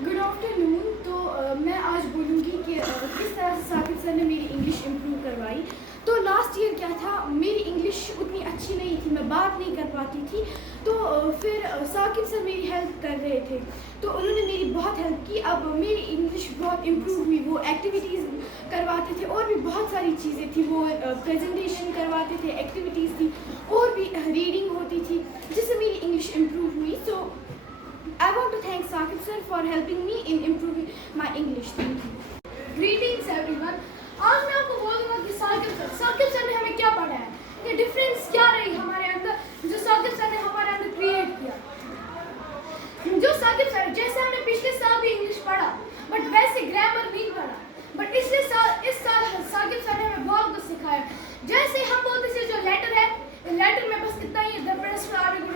Good afternoon. तो मैं आज बोलूँगी कि किस तरह से साकिब सर ने मेरी इंग्लिश इम्प्रूव करवाई। तो लास्ट ईयर क्या था, मेरी इंग्लिश उतनी अच्छी नहीं थी, मैं बात नहीं कर पाती थी। तो फिर साकिब सर मेरी हेल्प कर रहे थे, तो उन्होंने मेरी बहुत हेल्प की। अब मेरी इंग्लिश बहुत इम्प्रूव हुई। वो एक्टिविटीज़ करवाते थे और भी बहुत सारी चीज़ें थी। वो प्रेजेंटेशन करवाते थे, एक्टिविटीज़ थी और भी रीडिंग होती थी, जिससे मेरी इंग्लिश इम्प्रूव हुई। सो I want to thank Saqib sir for helping me in improving my English. Thank you. Greetings everyone. आज मैं आपको बोलूँगा कि साकिब सर ने हमें क्या पढ़ाया, ये डिफरेंस क्या रही हमारे अंदर जो साकिब सर ने हमारे अंदर क्रिएट किया। जो साकिब सर, जैसे हमने पिछले साल भी इंग्लिश पढ़ा बट वैसे ग्रामर नहीं पढ़ा, बट इस साल साकिब सर ने हमें बहुत कुछ सिखाया। जैसे हम बोलते थे जो लेटर है, लेटर में बस इतना ही द प्रेस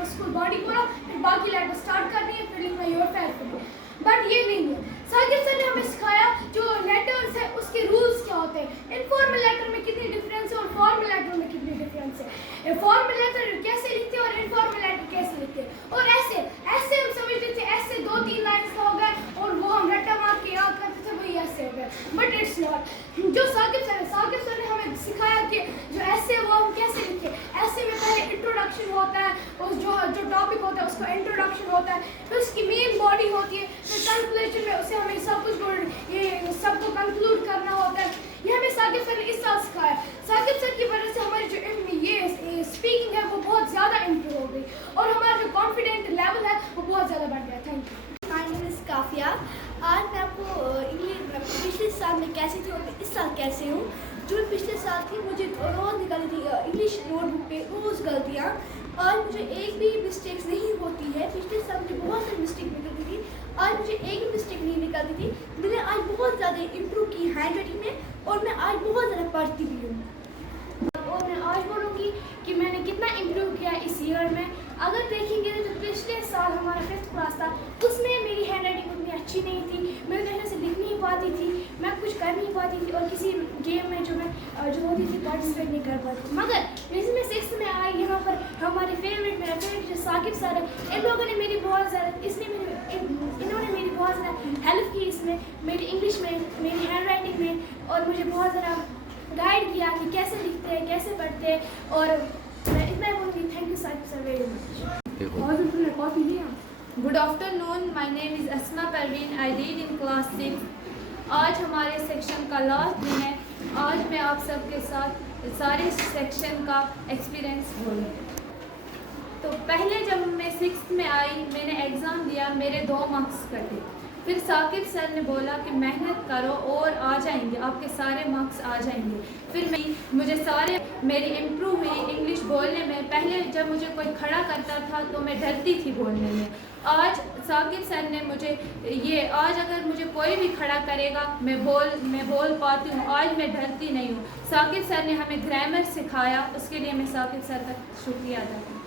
स्कूल बॉडी बोला, फिर बाकी लेटर स्टार्ट करनी है, फिर लिखना योर फेयर। बट ये नहीं है। साकिब सर ने हमें सिखाया जो लेटर्स है उसके रूल्स क्या होते हैं, इनफॉर्मल लेटर में कितनी डिफरेंस है और फॉर्मल लेटर में कितनी डिफरेंस है, फॉर्मल लेटर कैसे लिखते हैं और इनफॉर्मल लेटर कैसे लिखते हैं। और ऐसे हम समझते थे ऐसे 2-3 लाइन्स का हो गया और वो हम रट्टा मार के याद करते थे, वही ऐसे हो गया। But it's not. जो साकिब सर ने हमें सिखाया कि जो ऐसे वो हम कैसे लिखें। ऐसे में पहले इंट्रोडक्शन होता है, और जो टॉपिक होता है उसका इंट्रोडक्शन होता है, फिर उसकी मेन बॉडी होती है, फिर कंक्लूजन में उसे हमें सब कुछ ये सबको कंक्लूड करना होता है। ये हमें साकिब सर ने इस साल सिखाया। साकिब सर की वजह से हमारी जो ये स्पीकिंग है वो बहुत ज़्यादा इम्प्रूव हो गई और हमारा जो कॉन्फिडेंट लेवल है वो बहुत ज़्यादा बढ़ गया। Thank you. My name is काफिया। आज मैं आपको इंग्लिश पिछले साल में कैसी थी और इस साल कैसे हूँ। जो पिछले साल थी मुझे रोज़ निकाली थी इंग्लिश नोटबुक पे रोज़ गलतियाँ, और मुझे एक भी मिस्टेक्स नहीं होती है। पिछले साल मुझे बहुत सारी मिस्टेक निकलती थी, आज मुझे एक भी मिस्टेक नहीं निकलती थी। मैंने आज बहुत ज़्यादा इम्प्रूव की हैंड राइटिंग में और मैं आज बहुत ज़्यादा पढ़ती भी हूँ। और मैं आज बोलूँगी कि मैंने कितना इम्प्रूव किया इस ईयर में। अगर देखेंगे तो पिछले साल हमारा 5th क्लास था, उसमें मेरी हैंड राइटिंग उतनी अच्छी नहीं थी, मैं अच्छे से लिख नहीं पाती थी, मैं कुछ कर नहीं पाती थी और किसी गेम में जो होती थी पार्टिसिपेट नहीं कर पाती थी। मगर जैसे मैं 6th में आई, यहाँ पर हमारे मेरा फेवरेट जो साकिब सर है, इन लोगों ने मेरी बहुत ज़्यादा इन्होंने मेरी बहुत ज़्यादा हेल्प की इसमें, मेरी इंग्लिश में, मेरी हैंड राइटिंग में, और मुझे बहुत ज़्यादा गाइड किया कि कैसे लिखते हैं, कैसे पढ़ते हैं। और मैं इतना बोलूँगी, thank you Saqib sir very much. Good afternoon, my name is Asma Parveen, I read in class 6। आज हमारे सेक्शन का लास्ट दिन है। आज मैं आप सबके साथ सारे सेक्शन का एक्सपीरियंस बोलूँगी। तो पहले जब मैं 6th में आई, मैंने एग्ज़ाम दिया, मेरे 2 मार्क्स कटे। फिर साकिब सर ने बोला कि मेहनत करो और आ जाएंगे, आपके सारे मार्क्स आ जाएंगे। फिर मेरी इम्प्रूव हुई इंग्लिश बोलने में। पहले जब मुझे कोई खड़ा करता था तो मैं डरती थी बोलने में। आज साकिब सर ने आज अगर मुझे कोई भी खड़ा करेगा मैं बोल पाती हूँ। आज मैं डरती नहीं हूँ। साकिब सर ने हमें ग्रामर सिखाया, उसके लिए मैं साकिब सर का शुक्रिया अदा करती हूँ।